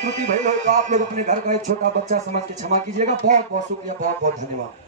त्रुटि भई हो तो आप लोग अपने घर का एक छोटा बच्चा समझ के क्षमा कीजिएगा। बहुत बहुत शुक्रिया, बहुत बहुत धन्यवाद।